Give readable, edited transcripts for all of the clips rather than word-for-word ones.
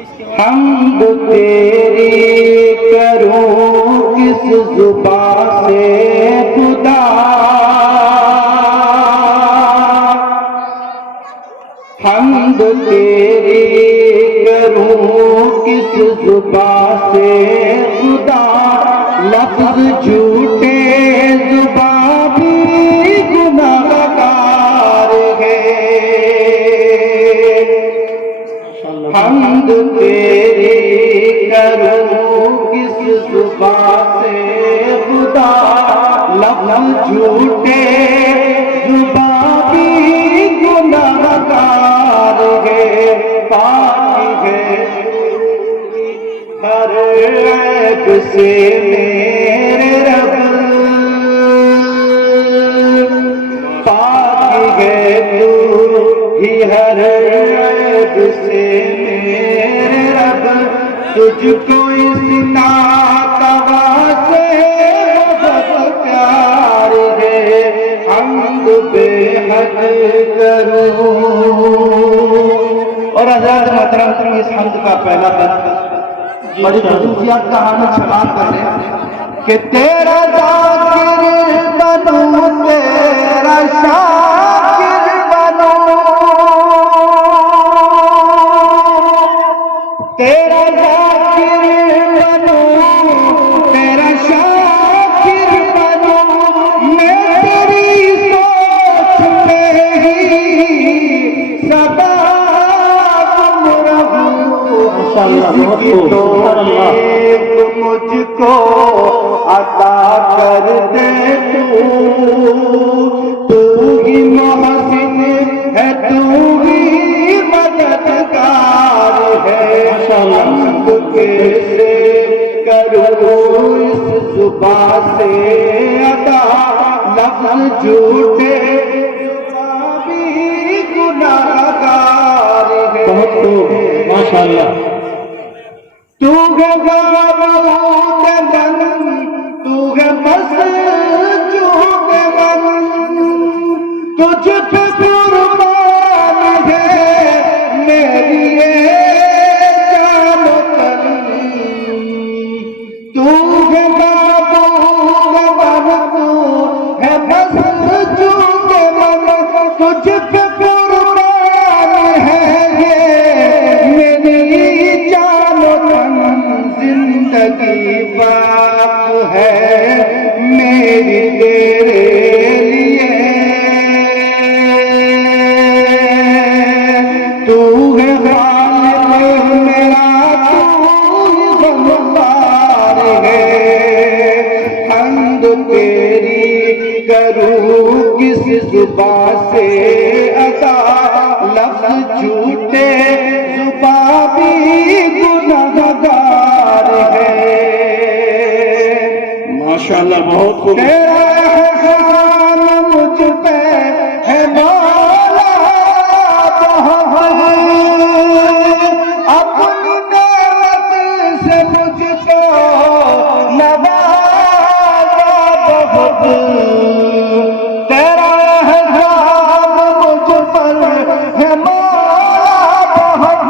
हमद तेरी करूं किस जुबान से खुदा, हमद तेरी करूं किस जुबान से खुदा, लफ्ज झूठे जुबान भी गुनाहगार है। हमद तेरी करूं किस जुबान से खुदा, लफ्ज झूठे जुबान भी गुनाहगार है। पाकी है हर ऐब से मेरे रब, पाकी है तू ही हर ऐब से मेरे रब, तुझको इस नातवा से बहुत प्यार है। हमद बेहद करूं। और हज़रात मोहतरम इस हमद का पहला पद बड़ी खसूसियत का हम क्षमा कर रहे कि तेरा जाकिर बनूं, तेरा शाकिर बनूं, तेरा जाकिर बनूं, तेरा शाकिर बनूं, मैं तेरी सोच में ही सदा गुम रहूं। इसकी तौफीक मुझको अता कर दे तू ही मोहसिन है, तू ही मददगार है। हमद कैसे करूं इस जुबान से अदा, लफ्ज झूठे भी गुनाहगार है। बहुत खूब, माशाअल्लाह। तू है बाबूद मन, तू है बस जूद मन, तुझ पे कुर्बान है मेरी ये जान तन। तू है बाबूद मन, तू है बस जूद मन, तुझ पे कुर्बान है ये मेरी जान तन। जिंदगी बाप है मेरी तेरे लिए, तू है खालिक मेरा, तू ही गमखार है। हमद तेरी करूं किस जुबान से अदा, लफ्ज झूठे जुबान भी गुनाहगार है। माशाअल्लाह, बहुत खूब। तेरा एहसान मुझ पे है मौला बहुत, अपनी नेमत से मुझको नवाजा बहुत। तेरा एहसान मुझ पर है मौला बहुत,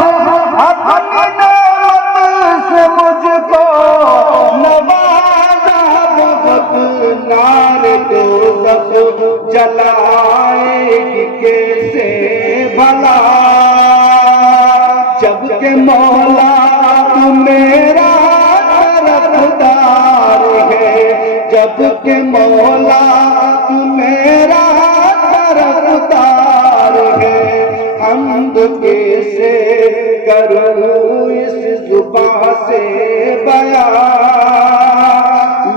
अपनी नेमत से मुझको नवाजा बहुत। नार तो सब जलाएगी कैसे भला, जबकि मौला तू मेरा तरफदार है, जबकि मौला तू मेरा तरफदार है। हमद कैसे करूं इस जुबान से बयां,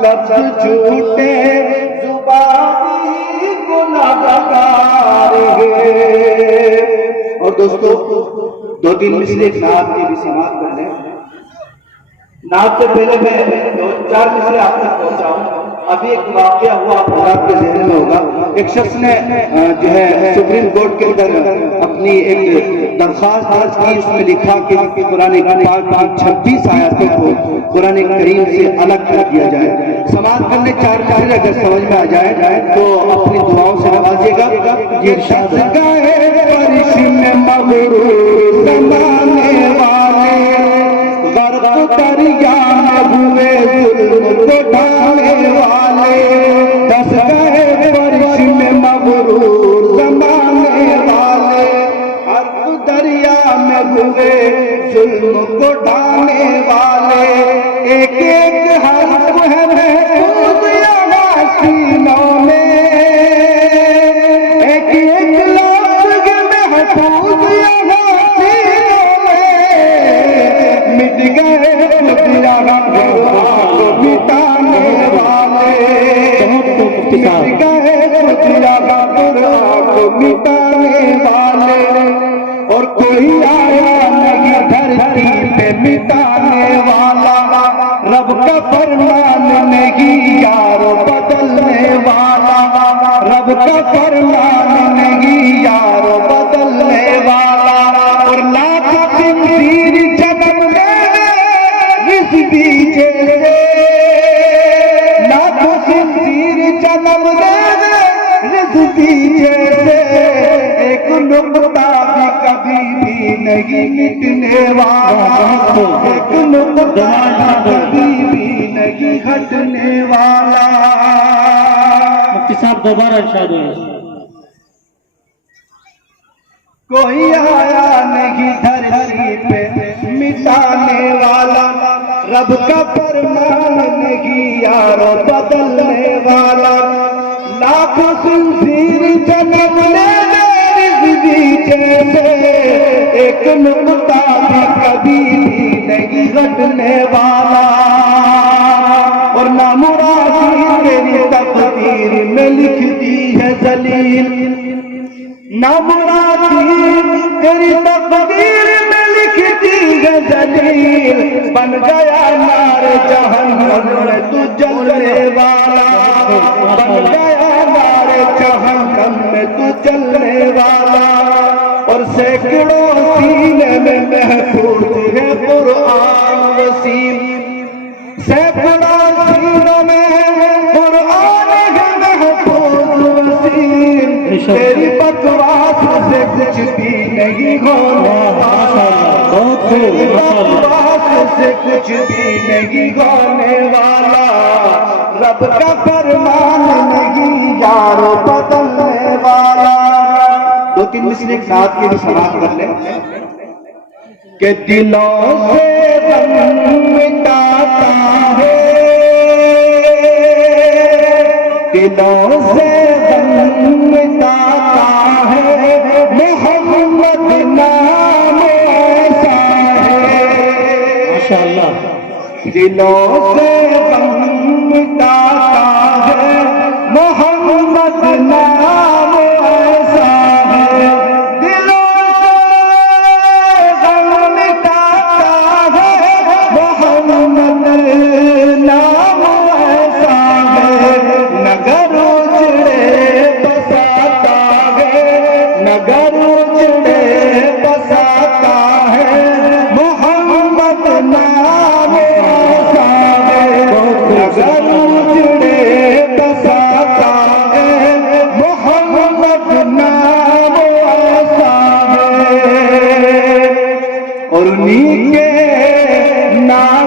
लफ्ज झूठे जुबान भी गुनाहगार है। और दोस्तों, दो तीन मिसरे नात की भी समाप्त कर लें। नात से पहले मैं दो चार मिसरे आप तक पहुंचाऊं। अभी एक वाकया हुआ, आपके जहन में होगा। एक शख्स ने जो है सुप्रीम कोर्ट के अंदर अपनी एक दरखास्त दर्ज की, उसमें लिखा कि कुरान पाक की 26 आयतों को कुरान करीम से अलग कर दिया जाए। समाप्त करने चार मिसरे अगर समझ में आ जाए तो अपनी दुआओं से नवाजिएगा। ये शख्स गाए बारिश में मगरूर जमाने वाले हुए जुल्म को ढाने वाले, एक एक हर्फ है महफूज यहाँ सीनों में, एक एक लफ्ज़ है महफूज यहाँ सीनों में। मिट गए खुद यहाँ को मिटाने वाले, मिट गए खुद यहाँ को मिटाने वाले, और कोई आया नहीं धरती पे मिटाने वाला। रब का फरमान नहीं यारो बदलने वाला, रब का फरमान नहीं यारो बदलने वाला। और लाख खंजीर जन्म ले इस बीजे से, लाख खंजीर जन्म ले इस बीजे से, एक नुक्ता भी कभी भी नहीं मिटने वाला, एक नुक्ता कभी भी नहीं हटने वाला। मुफ्ती साहब दोबारा इरशाद हुए। कोई आया नहीं धरती पे मिटाने वाला, रब का फरमान नहीं यारो बदलने वाला। लाखों खंजीर जन्म ले जैसे, एक नुक्ता भी कभी भी नहीं घटने वाला। और ना मुरादी तेरी तकदीर में लिख दी है जलील, ना मुरादी तेरी तकदीर में लिख दी है जलील। बन गया नार जहन्नम में तू जलने वाला, बन गया नार जहन्नम में तू जलने वाला। और सैकड़ों सीने में महफूज है कुरान वसीम, सैकड़ों सीनों में कुरान है महफूज वसीम। तेरी बकवास से कुछ भी नहीं होने वाला, तेरी बकवास से कुछ भी नहीं होने वाला। रब का फरमान नहीं यारो बदलने वाला। दो तीन मिसरे एक साथ के भी समाप्त कर ले। कि दिलों से गम मिटाता है, दिलों से गम मिटाता है, मोहम्मद नाम ऐसा है। माशाअल्लाह। दिलों से गम मिटाता है, मोहम्मद नाम ऐसा है। दिलों से गम मिटाता है, मोहम्मद नाम ऐसा है। नगर उजड़े बसाता है, नगर उजड़े बसाता है, मोहम्मद नाम ऐसा है। नगर उजड़े बसाता है, मोहम्मद नाम ऐसा है। और उन्हीं के नाम